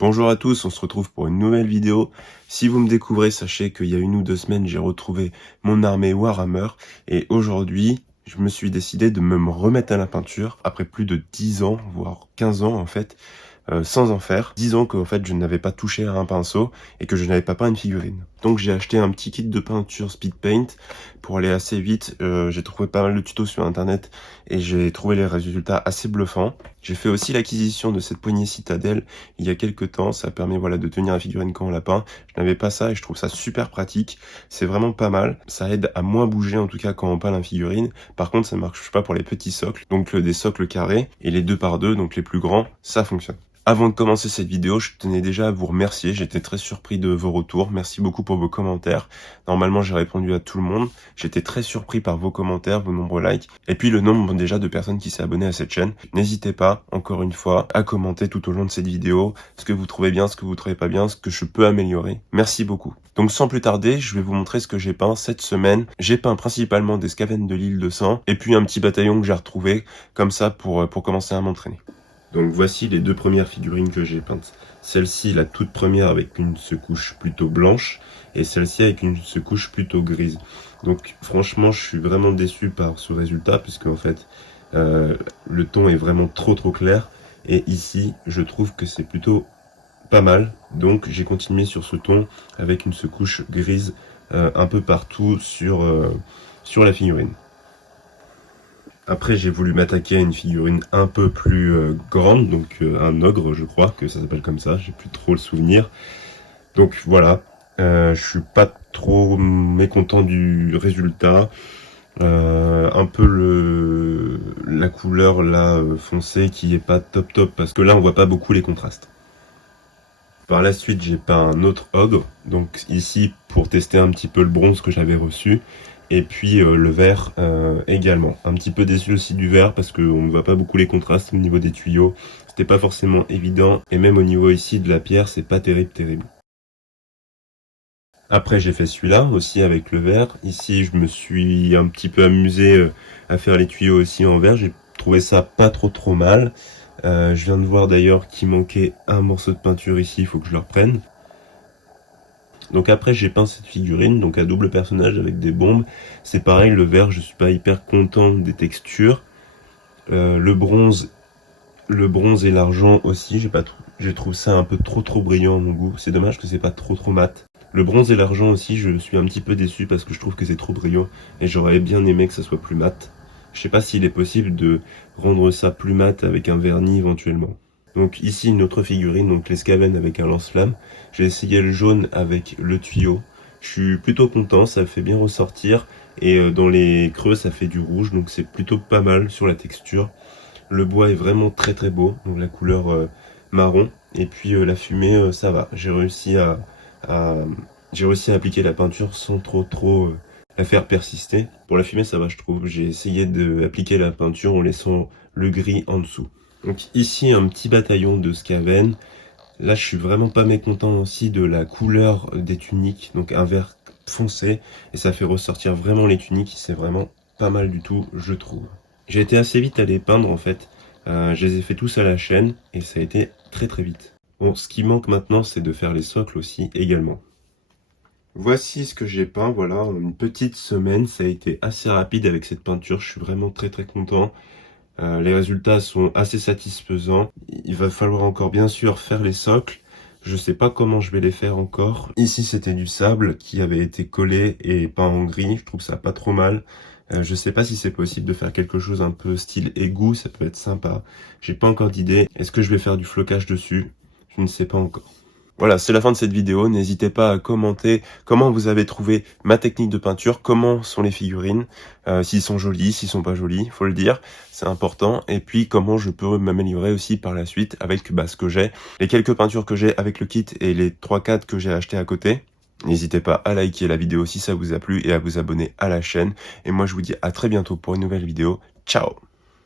Bonjour à tous, on se retrouve pour une nouvelle vidéo. Si vous me découvrez, sachez qu'il y a 1 ou 2 semaines, j'ai retrouvé mon armée Warhammer et aujourd'hui, je me suis décidé de me remettre à la peinture après plus de 10 ans, voire 15 ans en fait, sans en faire. 10 ans qu'en fait je n'avais pas touché à un pinceau et que je n'avais pas peint une figurine. Donc j'ai acheté un petit kit de peinture Speed Paint pour aller assez vite. J'ai trouvé pas mal de tutos sur internet et j'ai trouvé les résultats assez bluffants. J'ai fait aussi l'acquisition de cette poignée Citadel il y a quelques temps. Ça permet de tenir la figurine quand on la peint. Je n'avais pas ça et je trouve ça super pratique. C'est vraiment pas mal. Ça aide à moins bouger en tout cas quand on peint la figurine. Par contre ça marche pas pour les petits socles, donc des socles carrés, et les 2x2, donc les plus grands, ça fonctionne. Avant de commencer cette vidéo, je tenais déjà à vous remercier. J'étais très surpris de vos retours. Merci beaucoup pour vos commentaires. Normalement, j'ai répondu à tout le monde. J'étais très surpris par vos commentaires, vos nombreux likes, et puis le nombre déjà de personnes qui s'est abonné à cette chaîne. N'hésitez pas, encore une fois, à commenter tout au long de cette vidéo ce que vous trouvez bien, ce que vous trouvez pas bien, ce que je peux améliorer. Merci beaucoup. Donc sans plus tarder, je vais vous montrer ce que j'ai peint cette semaine. J'ai peint principalement des Skaven de l'île de Sang, et puis un petit bataillon que j'ai retrouvé, comme ça pour commencer à m'entraîner. Donc voici les 2 premières figurines que j'ai peintes. Celle-ci, la toute première, avec une secouche plutôt blanche, et celle-ci avec une secouche plutôt grise. Donc franchement, je suis vraiment déçu par ce résultat, puisque en fait, le ton est vraiment trop clair. Et ici, je trouve que c'est plutôt pas mal. Donc j'ai continué sur ce ton, avec une secouche grise un peu partout sur la figurine. Après, j'ai voulu m'attaquer à une figurine un peu plus grande, donc un ogre, je crois que ça s'appelle comme ça, j'ai plus trop le souvenir. Donc voilà, je suis pas trop mécontent du résultat. Un peu la couleur là foncée qui est pas top, parce que là on voit pas beaucoup les contrastes. Par la suite, j'ai peint un autre ogre, donc ici pour tester un petit peu le bronze que j'avais reçu. Et puis le vert également. Un petit peu déçu aussi du vert parce qu'on ne voit pas beaucoup les contrastes au niveau des tuyaux. C'était pas forcément évident. Et même au niveau ici de la pierre, c'est pas terrible. Après j'ai fait celui-là aussi avec le vert. Ici je me suis un petit peu amusé à faire les tuyaux aussi en vert. J'ai trouvé ça pas trop mal. Je viens de voir d'ailleurs qu'il manquait un morceau de peinture ici, il faut que je le reprenne. Donc après j'ai peint cette figurine, donc à double personnage avec des bombes. C'est pareil, le vert, je suis pas hyper content des textures. Le bronze et l'argent aussi, je trouve ça un peu trop brillant à mon goût. C'est dommage que c'est pas trop mat. Le bronze et l'argent aussi, je suis un petit peu déçu parce que je trouve que c'est trop brillant et j'aurais bien aimé que ça soit plus mat. Je sais pas s'il est possible de rendre ça plus mat avec un vernis éventuellement. Donc ici une autre figurine, donc les Skaven avec un lance-flamme. J'ai essayé le jaune avec le tuyau. Je suis plutôt content, ça fait bien ressortir. Et dans les creux ça fait du rouge, donc c'est plutôt pas mal sur la texture. Le bois est vraiment très beau, donc la couleur marron. Et puis la fumée, ça va. J'ai réussi à appliquer la peinture sans trop la faire persister. Pour la fumée ça va, je trouve. J'ai essayé d'appliquer la peinture en laissant le gris en dessous. Donc ici un petit bataillon de Skaven. Là je suis vraiment pas mécontent aussi de la couleur des tuniques, donc un vert foncé, et ça fait ressortir vraiment les tuniques, c'est vraiment pas mal du tout je trouve. J'ai été assez vite à les peindre en fait, je les ai fait tous à la chaîne et ça a été très vite. Bon, ce qui manque maintenant c'est de faire les socles aussi également. Voici ce que j'ai peint, voilà, en une petite semaine, ça a été assez rapide avec cette peinture, je suis vraiment très content. Les résultats sont assez satisfaisants. Il va falloir encore bien sûr faire les socles. Je sais pas comment je vais les faire encore. Ici c'était du sable qui avait été collé et peint en gris. Je trouve ça pas trop mal. Je sais pas si c'est possible de faire quelque chose un peu style égout. Ça peut être sympa. J'ai pas encore d'idée. Est-ce que je vais faire du flocage dessus? Je ne sais pas encore. Voilà, c'est la fin de cette vidéo. N'hésitez pas à commenter comment vous avez trouvé ma technique de peinture, comment sont les figurines, s'ils sont jolis, s'ils sont pas jolis, faut le dire, c'est important. Et puis comment je peux m'améliorer aussi par la suite avec ce que j'ai, les quelques peintures que j'ai avec le kit et les 3-4 que j'ai acheté à côté. N'hésitez pas à liker la vidéo si ça vous a plu et à vous abonner à la chaîne. Et moi je vous dis à très bientôt pour une nouvelle vidéo. Ciao!